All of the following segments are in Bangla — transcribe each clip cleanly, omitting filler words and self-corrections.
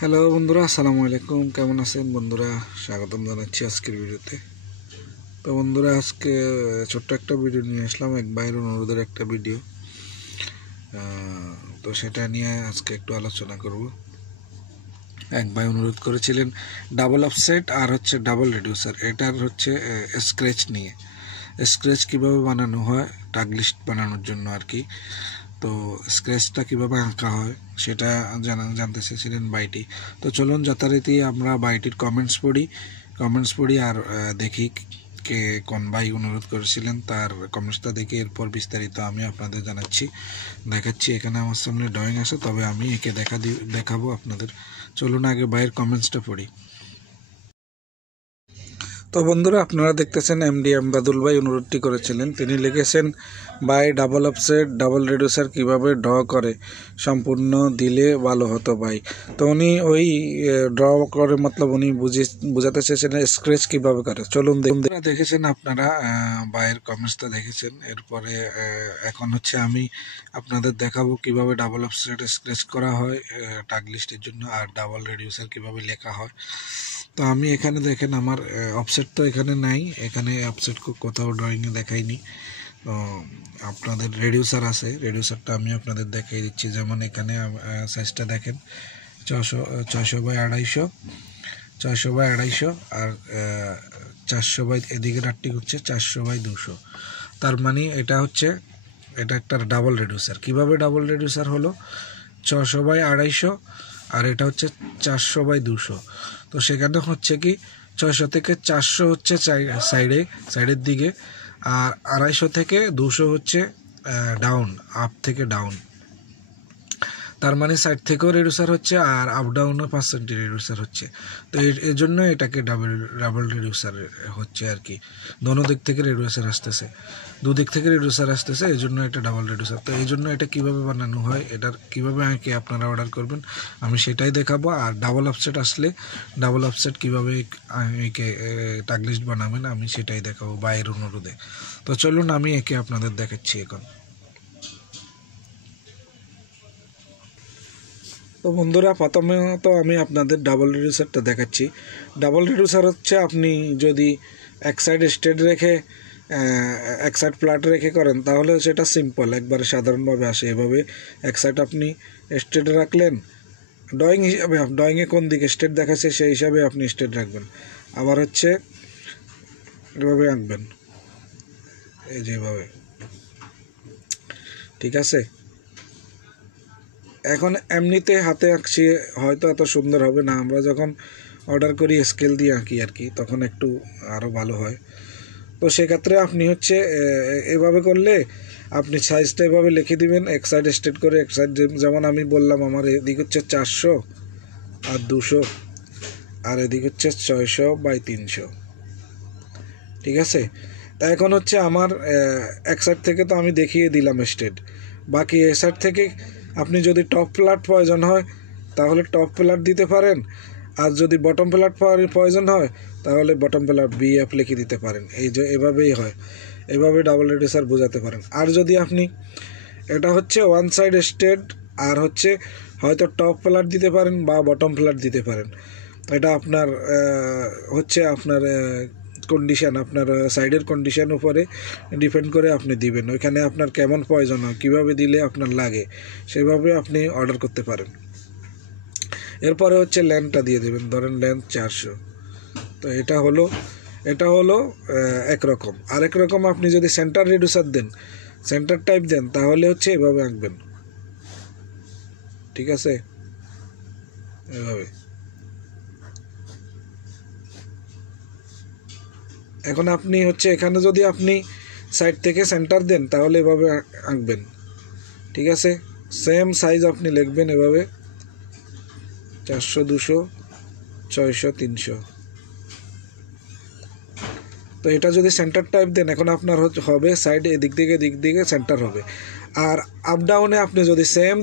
হ্যালো বন্ধুরা, আসসালামু আলাইকুম। কেমন আছেন বন্ধুরা? স্বাগতম জানাচ্ছি আজকের ভিডিওতে। তো বন্ধুরা, আজকে ছোট্ট একটা ভিডিও নিয়ে আসলাম, এক ভাইয়ের অনুরোধের একটা ভিডিও। তো সেটা নিয়ে আজকে একটু আলোচনা করব। এক ভাই অনুরোধ করেছিলেন ডাবল অফসেট আর ডাবল রিডিউসার, এটার স্ক্র্যাচ নিয়ে। স্ক্র্যাচ কীভাবে বানানো হয় টাগ লিস্ট বানানোর জন্য আর কি। তো স্ক্র্যাচটা কীভাবে আঁকা হয় সেটা জানতে চেয়েছিলেন বাইটি। তো চলুন যথারীতি আমরা বাইটির কমেন্টস পড়ি আর দেখি কে কোন ভাই অনুরোধ করেছিলেন তার কমেন্টসটা দেখে এরপর বিস্তারিত আমি আপনাদের দেখাচ্ছি। এখানে আমার সামনে ড্রয়িং আছে, তবে আমি একে দেখাবো আপনাদের। চলুন আগে ভাইয়ের কমেন্টসটা পড়ি। তো বন্ধুরা, আপনারা দেখতেছেন এমডি আমবাদুল ভাই অনুরোধটি করেছিলেন। তিনি লিখেছেন, by double offset double reducer কিভাবে ড্র করে সম্পূর্ণ দিলে ভালো হতো ভাই। তো উনি ওই ড্র করে মতলব উনি বুঝাতে চেয়েছেন স্ক্র্যাচ কিভাবে করে। চলুন দেখেছেন আপনারা ভাইয়ের কমেন্টসটা দেখেছেন। এরপরে এখন আমি আপনাদের দেখাবো কিভাবে ডাবল অফসেট স্ক্র্যাচ করা হয় টাগ লিস্টের জন্য, আর ডাবল রিডিউসার কিভাবে লেখা হয়। তো আমি এখানে দেখেন আমার অফসেট তো এখানে নাই, এখানে অফসেট কোথাও ড্রয়িংয়ে দেখাইনি। তো আপনাদের রিডিউসার আছে, রিডিউসারটা আমি আপনাদের দেখিয়ে দিচ্ছি। যেমন এখানে সাইজটা দেখেন 600x250 আর 400 এদিকে রাটটি হচ্ছে 400x200। তার মানে এটা একটা ডাবল রিডিউসার। কিভাবে ডাবল রিডিউসার হলো? 600x250 আর এটা 400x200। তো সেখানে কি 600 থেকে 400 সাইডের দিকে, আর 250 থেকে 200 ডাউন, আপ থেকে ডাউন। তার মানে সাইড থেকেও রিডিউসার আর আপ ডাউনও 5 রিডিউসার তো এর জন্য এটাকে ডাবল রিডিউসার আর কি। দোনো দিক থেকে রিডিউসার আসতেছে, দুদিক থেকে রিডিউসার আসতেছে, এই জন্য এটা ডাবল রিডিউসার। তো এই জন্য এটা কীভাবে বানানো হয়, এটার কীভাবে আপনারা অর্ডার করবেন আমি সেটাই দেখাবো। আর ডাবল অফসেট আসলে ডাবল অফসেট কীভাবে টাগ লিস্ট বানাবেন আমি সেটাই দেখাবো বাইরের অনুরোধে। তো চলুন আমি আপনাদের দেখাচ্ছি এখন। তো বন্ধুরা, প্রথমত আমি আপনাদের ডাবল রিডিউসারটা দেখাচ্ছি। ডাবল রিডিউসার আপনি যদি এক সাইড স্ট্রেট রেখে এক সাইড ফ্ল্যাট রেখে করেন তাহলে সেটা সিম্পল, একবারে সাধারণভাবে আসে। এভাবে এক সাইড আপনি স্ট্রেট রাখলেন, ড্রয়িং হিসাবে ড্রয়িংয়ে কোন দিকে স্ট্রেট দেখাচ্ছে সেই হিসাবে আপনি স্ট্রেট রাখবেন। আবার এভাবে আঁকবেন, এই যেভাবে, ঠিক আছে। এখন এমনিতে হাতে আঁকছি হয়তো এত সুন্দর হবে না, আমরা যখন অর্ডার করি স্কেল দিয়ে আঁকি আর কি, তখন একটু আরও ভালো হয়। তো সেক্ষেত্রে আপনি এভাবে করলে আপনি সাইজটা এভাবে লিখে দিবেন, এক সাইড স্ট্রেট করে, এক সাইড যেমন আমি বললাম আমার এদিক 400 আর 200, আর এদিক 600x300, ঠিক আছে। তা এখন আমার এক সাইড থেকে তো আমি দেখিয়ে দিলাম স্ট্রেট, বাকি এ সাইড থেকে আপনি যদি টপ প্লাট প্রয়োজন হয় তাহলে টপ প্লাট দিতে পারেন, আর যদি বটম প্লাট প্রয়োজন হয় তাহলে বটম প্লাট BF লিখে দিতে পারেন। এভাবেই হয়, এভাবে ডাবল রিডিউসার বোঝাতে পারেন। আর যদি আপনি এটা ওয়ান সাইড স্ট্রেট আর হয়তো টপ প্লাট দিতে পারেন বা বটম প্লাট দিতে পারেন, এটা আপনার আপনার কন্ডিশান, আপনার সাইডের কন্ডিশান উপরে ডিপেন্ড করে আপনি দিবেন। ওইখানে আপনার কেমন প্রয়োজন হয়, কীভাবে দিলে আপনার লাগে সেভাবে আপনি অর্ডার করতে পারেন। এরপরে লেন্থটা দিয়ে দেবেন, ধরেন লেন্থ 400। তো এটা হলো একরকম। আরেক রকম আপনি যদি সেন্টার রিডিউসার দেন, সেন্টার টাইপ দেন, তাহলে এভাবে আঁকবেন, ঠিক আছে, এভাবে। এখন আপনি এখানে যদি আপনি সাইড থেকে সেন্টার দেন তাহলে এভাবে আঁকবেন, ঠিক আছে। সেম সাইজ আপনি লিখবেন এভাবে 400, 200, 600, 300। তো এটা যদি সেন্টার টাইপ দেন, এখন আপনার হবে সাইড এদিক দিকে সেন্টার হবে। আর আপ ডাউনে আপনি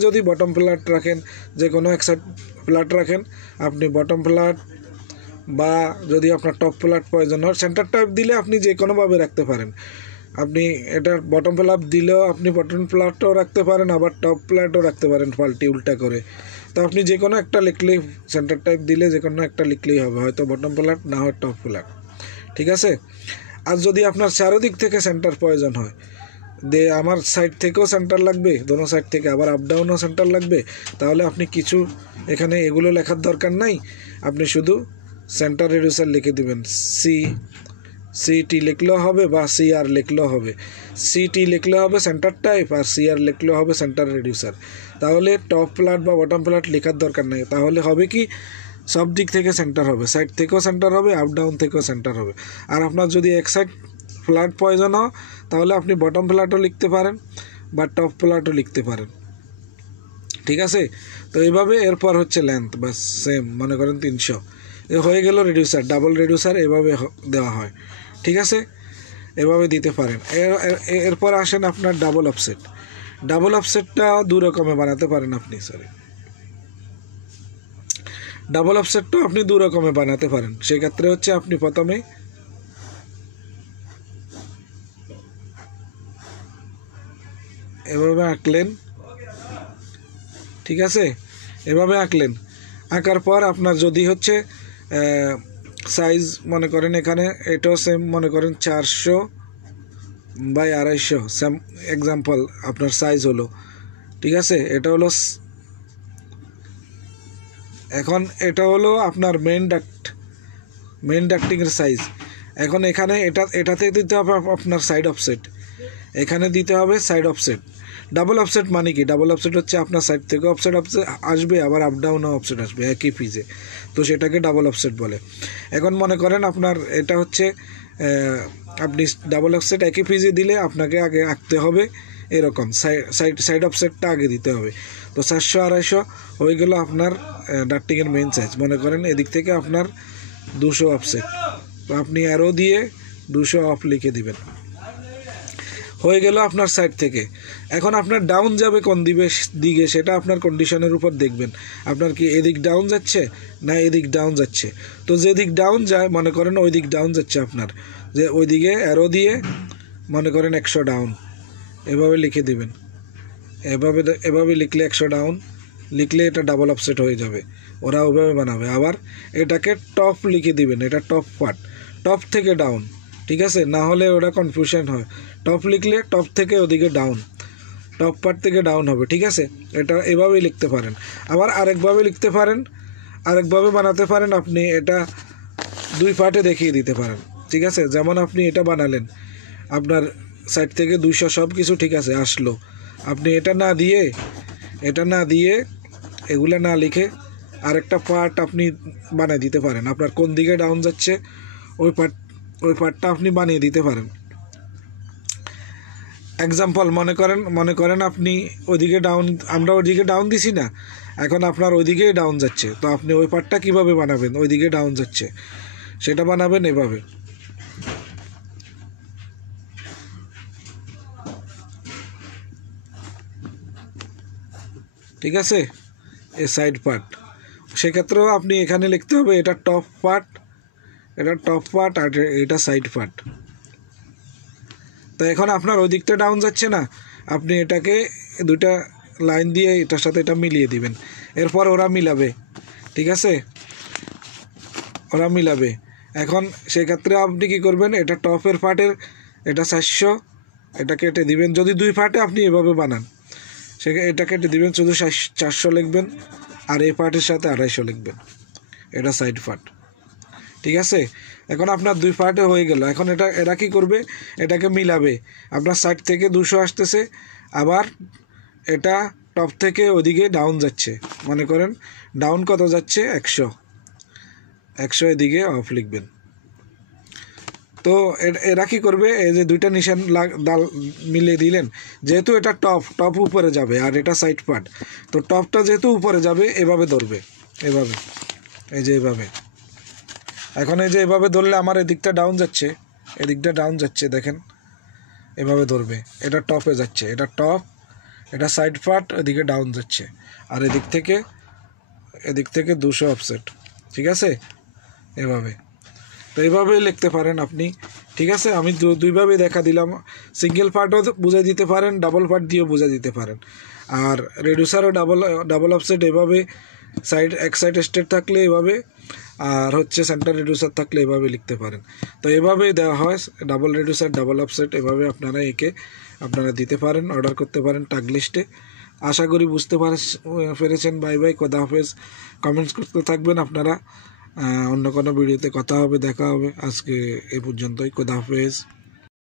যদি বটম ফ্ল্যাট রাখেন, যে কোনো এক সাইড ফ্ল্যাট রাখেন, আপনি বটম ফ্ল্যাট বা যদি আপনার টপ ফ্ল্যাট প্রয়োজন হয়, সেন্টার টাইপ দিলে আপনি যে কোনোভাবে রাখতে পারেন। আপনি এটার বটম ফ্ল্যাট দিলেও আপনি বটম ফ্ল্যাটও রাখতে পারেন, আবার টপ ফ্ল্যাটও রাখতে পারেন, পাল্টি উল্টা করে। তো আপনি যে কোনো একটা লিখলেই, সেন্টার টাইপ দিলে যে কোনো একটা লিখলেই হবে, হয়তো বটম ফ্ল্যাট না হয় টপ ফ্ল্যাট, ঠিক আছে। আর যদি আপনার চারোদিক থেকে সেন্টার প্রয়োজন হয়, আমার সাইড থেকেও সেন্টার লাগবে, দোনো সাইড থেকে, আবার আপ ডাউনও সেন্টার লাগবে, তাহলে আপনি কিছু এখানে এগুলো লেখার দরকার নাই, আপনি শুধু সেন্টার রেডিউসার লিখে দেবেন। সিটি লিখলেও হবে বা সিআর লিখলেও হবে। সিটি লিখলে হবে সেন্টার টাইপ, আর সিআর লিখলেও হবে সেন্টার রেডিউসার। তাহলে টপ ফ্ল্যাট বা বটম ফ্ল্যাট লেখার দরকার নেই। তাহলে হবে কি, সব দিক থেকে সেন্টার হবে, সাইড থেকেও সেন্টার হবে, আপ ডাউন থেকেও সেন্টার হবে। আর আপনার যদি এক সাইড ফ্ল্যাট প্রয়োজন হয়, তাহলে আপনি বটম ফ্ল্যাটও লিখতে পারেন বা টপ ফ্ল্যাটও লিখতে পারেন, ঠিক আছে। তো এইভাবে এরপর হচ্ছে লেন্থ, বা সেম মনে করেন 300, এ হয়ে গেল রেডিউসার। ডাবল রেডিউসার এভাবে দেওয়া হয়, ঠিক আছে, এভাবে দিতে পারেন। এরপর আসেন আপনার ডাবল অফসেট। ডাবল অফসেটটা দু রকমে বানাতে পারেন আপনি, ডাবল অফসেটটাও আপনি দু রকমে বানাতে পারেন। সেক্ষেত্রে হচ্ছে আপনি প্রথমে এভাবে আঁকলেন, ঠিক আছে, এভাবে আঁকলেন। আঁকার পর আপনার যদি হচ্ছে সাইজ মনে করেন এখানে এটাও সেম মনে করেন 400/250, সেম এক্সাম্পল আপনার সাইজ হলো, ঠিক আছে। এটা হলো, এখন এটা হলো আপনার মেইন ডাক্টিংয়ের সাইজ। এখন এখানে এটাতে দিতে হবে আপনার সাইড অফসেট, এখানে দিতে হবে সাইড অফসেট। ডাবল অফসেট মানে কি, ডাবল অফসেট হচ্ছে আপনার সাইড থেকে অফসেট আসবে, আবার আপ ডাউনও অফসেট আসবে একই পিজে, তো সেটাকে ডাবল অফসেট বলে। এখন মনে করেন আপনার এটা হচ্ছে আপনি ডাবল অফসেট একই পিজে দিলে আপনাকে আগে আঁকতে হবে এরকম, সাইড অফসেটটা আগে দিতে হবে। তো 400/250 হয়ে গেল আপনার ডাক্টিংয়ের মেইন সাইজ। মনে করেন এদিক থেকে আপনার 200 অফসেট, তো আপনি অ্যারো দিয়ে 200 অফ লিখে দিবেন, হয়ে গেল আপনার সাইড থেকে। এখন আপনার ডাউন যাবে কোন দিকে সেটা আপনার কন্ডিশনের উপর দেখবেন, আপনার কি এদিক ডাউন যাচ্ছে না এদিক ডাউন যাচ্ছে। তো যেদিক ডাউন যায় মনে করেন ওই দিক ডাউন যাচ্ছে আপনার, যে ওই দিকে অ্যারো দিয়ে মনে করেন 100 ডাউন, এভাবে লিখে দিবেন। এভাবে লিখলে 100 ডাউন লিখলে এটা ডাবল অফসেট হয়ে যাবে, ওরা ওভাবে বানাবে। আবার এটাকে টপ লিখে দিবেন, এটা টপ পার্ট, টপ থেকে ডাউন, ঠিক আছে, না হলে ওটা কনফিউশন হয়। টপ লিখলে টপ থেকে ওদিকে ডাউন, টপ পার্ট থেকে ডাউন হবে, ঠিক আছে। এটা এভাবেই লিখতে পারেন। আবার আরেকভাবে লিখতে পারেন, আরেকভাবে বানাতে পারেন, আপনি এটা 2 পার্টে দেখিয়ে দিতে পারেন, ঠিক আছে। যেমন আপনি এটা বানালেন, আপনার সাইড থেকে 200 সব কিছু ঠিক আছে আসলো, আপনি এটা না দিয়ে এগুলা না লিখে আরেকটা পার্ট আপনি বানিয়ে দিতে পারেন। আপনার কোন দিকে ডাউন যাচ্ছে ওই পার্টটা আপনি বানিয়ে দিতে পারেন। এক্সাম্পল মনে করেন আপনি ওইদিকে ডাউন, আমরা ওইদিকে ডাউন দিছি না, এখন আপনার ওইদিকেই ডাউন যাচ্ছে, তো আপনি ওই পার্টটা কীভাবে বানাবেন, ওইদিকে ডাউন যাচ্ছে সেটা বানাবেন এভাবে, ঠিক আছে, এ সাইড পার্ট। সেক্ষেত্রেও আপনি এখানে লিখতে হবে এটা টপ পার্ট, আর এটা সাইড পার্ট। তো এখন আপনার ওই দিকটা ডাউন যাচ্ছে না, আপনি এটাকে 2টা লাইন দিয়ে এটার সাথে এটা মিলিয়ে দিবেন, এরপর ওরা মিলাবে, ঠিক আছে, ওরা মিলাবে। এখন সেক্ষেত্রে আপনি কি করবেন, এটা টপের পার্টের এটা 400, এটা কেটে দিবেন। যদি 2 পার্টে আপনি এভাবে বানান, এটা কেটে দিবেন, শুধু 400 লিখবেন, আর এই পার্টের সাথে 250 লিখবেন, এটা সাইড পার্ট, ঠিক আছে। এখন আপনার 2 পার্টে হয়ে গেল। এখন এরা কি করবে, এটাকে মিলাবে। আপনার সাইড থেকে 200 আসতেছে, আবার এটা টপ থেকে ওদিকে ডাউন যাচ্ছে, মনে করেন ডাউন কত যাচ্ছে 100 এদিকে অফ লিখবেন। তো এরা কি করবে, এই যে 2টা নিশান মিলিয়ে দিলেন, যেহেতু এটা টপ উপরে যাবে আর এটা সাইড পার্ট, তো টপটা যেহেতু উপরে যাবে এভাবে ধরবে, এভাবে, এই যে এভাবে। এখন এই যে এভাবে ধরলে আমার এদিকটা ডাউন যাচ্ছে, দেখেন এভাবে ধরবে, এটা টপে যাচ্ছে, এটা টপ, এটা সাইড পার্ট, এদিকে ডাউন যাচ্ছে, আর এদিক থেকে 200 অফসেট, ঠিক আছে, এভাবে। তো এইভাবেই লিখতে পারেন আপনি, ঠিক আছে। আমি দুইভাবেই দেখা দিলাম, সিঙ্গেল পার্টও বুঝে দিতে পারেন, ডাবল পার্ট দিয়েও বুঝে দিতে পারেন। আর রেডিউসারও ডাবল অফসেট এভাবে এক সাইড স্টেট থাকলে এভাবে, আর হচ্ছে সেন্টার রেডিউসার থাকলে এভাবে লিখতে পারেন। তো এভাবেই দেওয়া হয়, ডাবল রেডিউসার ডাবল অফসেট, এভাবে আপনারা দিতে পারেন, অর্ডার করতে পারেন টাগ লিস্টে। আশা করি বুঝতে পেরেছেন। বাই বাই, খোদা হাফেজ। কমেন্টস করতে থাকবেন আপনারা। অন্য কোনো ভিডিওতে কথা হবে, দেখা হবে। আজকে এ পর্যন্তই, খোদা হাফেজ।